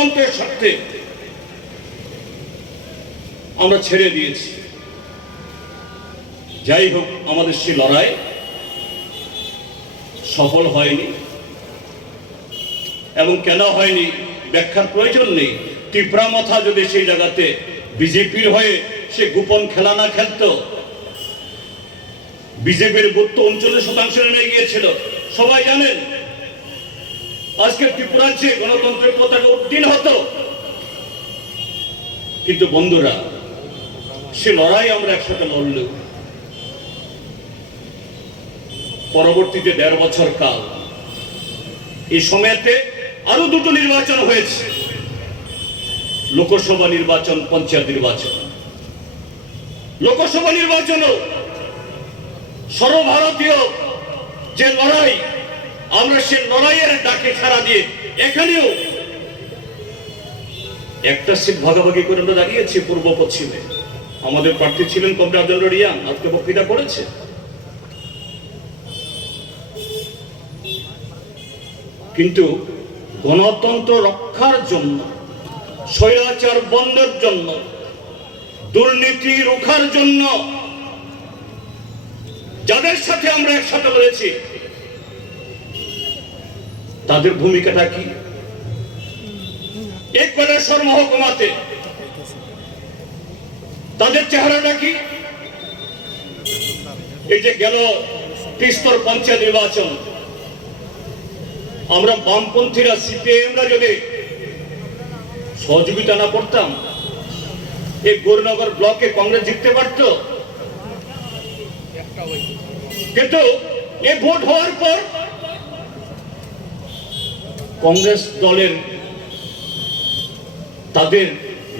গণতন্ত্রের স্বার্থে আমরা ছেড়ে দিয়েছি। যাই হোক, আমাদের সেই লড়াই সফল হয়নি, এবং কেন হয়নি ব্যাখ্যার প্রয়োজন নেই। টিপরা মাথা যদি সেই জায়গাতে বিজেপির হয়ে সে গোপন খেলা না খেলত, বিজেপির ভোট 39% নেমে গিয়েছিল, সবাই জানেন। আজকে ত্রিপুরার যে গণতন্ত্রের পতাকা উড্ডীন হতো। কিন্তু বন্ধুরা, সে লড়াই আমরা একসাথে লড়লেও পরবর্তীতে 1.5 বছর কাল এই সময়তে আরো দুটো নির্বাচন হয়েছে, লোকসভা নির্বাচন, পঞ্চায়েত নির্বাচন। লোকসভা নির্বাচনও সর্বভারতীয় যে লড়াই, আমরা সে লড়াইয়ের ডাকে সাড়া দিয়ে এখানেও একটা সিট ভাগাভাগি করে আমরা দাঁড়িয়েছি পূর্ব পশ্চিমে। আমাদের প্রার্থী ছিলেন কমরেড আব্দুল রিয়ান, আজকে বক্তৃতা করেছে। কিন্তু গণতন্ত্র রক্ষার জন্য, স্বৈরাচার বন্ধের জন্য, দুর্নীতি রোখার জন্য যাদের সাথে আমরা একসাথে রয়েছি, তাদের ভূমিকাটা কি? এক বেলেশ্বর মহকুমাতে তাদের চেহারাটা কি? এই যে গেল ত্রিস্তর পঞ্চায়েত নির্বাচন, আমরা বামপন্থীরা, সিপিএমরা যদি সহযোগিতা না করতাম, এই গৌরনগর ব্লকে কংগ্রেস জিততে পারত। কিন্তু এই ভোট হওয়ার পর কংগ্রেস দলের তাদের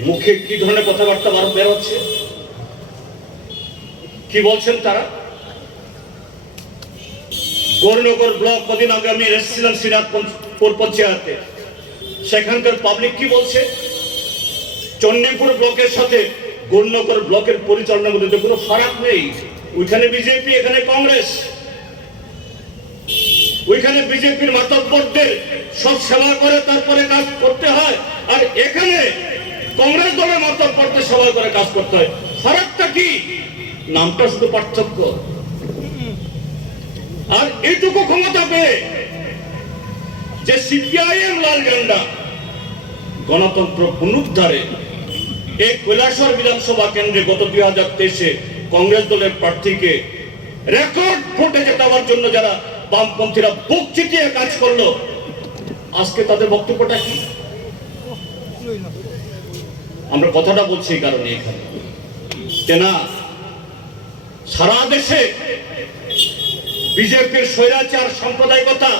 মুখে কি ধরনের কথাবার্তা বের হচ্ছে, কি বলছেন তারা? গৌরনগর ব্লক কদিন আগে আমি এসেছিলাম শ্রীনাথপুর পঞ্চায়েতে, সেখানকার পাবলিক কি বলছে? চণ্ডীপুর ব্লকের সাথে গৌরনগর ব্লকের পরিচালনার মধ্যে কোনো ফারাক নেই। ওইখানে বিজেপি, এখানে কংগ্রেস। ওইখানে বিজেপির মাতব্বরদের সব সেবা করে তারপরে কাজ করতে হয়, আর এখানে কংগ্রেস দলের মাতব্বরদের সেবা করে কাজ করতে হয়। ফারাকটা কি? নামটা শুধু পার্থক্য। আর এইটুকু ক্ষমতা পেয়ে যে সিপিআইএম লাল ঝান্ডা গণতন্ত্র পুনরুদ্ধারে এই কৈলাসহর বিধানসভা কেন্দ্রে গত 2023-এ কংগ্রেস দলের প্রার্থীকে রেকর্ড ভোটে জেতাবার জন্য যারা বামপন্থীরা বুক চিতিয়ে কাজ করলো, আজকে তাদের বক্তব্যটা কি? আমরা কথাটা বলছি এই কারণে এখানে যে না, সারা দেশে বিজেপির স্বৈরাচার সাম্প্রদায়িকতা,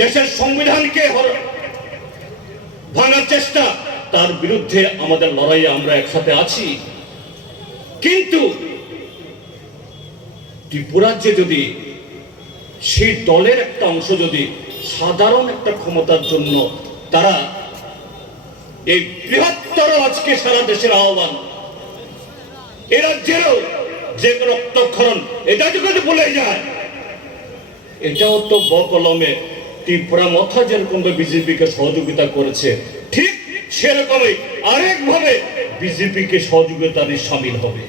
দেশের সংবিধানকে ভাঙার চেষ্টা, তার বিরুদ্ধে আমাদের লড়াইয়ে আমরা একসাথে আছি। কিন্তু ত্রিপুরাজ্যে যদি সেই দলের একটা অংশ যদি সাধারণ একটা ক্ষমতার জন্য তারা এই বৃহত্তর আজকে সারা দেশের আহ্বান, এ রাজ্যেরও যে রক্তক্ষরণ, এটা যদি বলে যায়, এটাও তো বকলমে ত্রিপুরা মাথা যেরকম বিজেপিকে সহযোগিতা করেছে, ঠিক সেরকমই আরেকভাবে বিজেপিকে সহযোগিতায় সামিল হবে।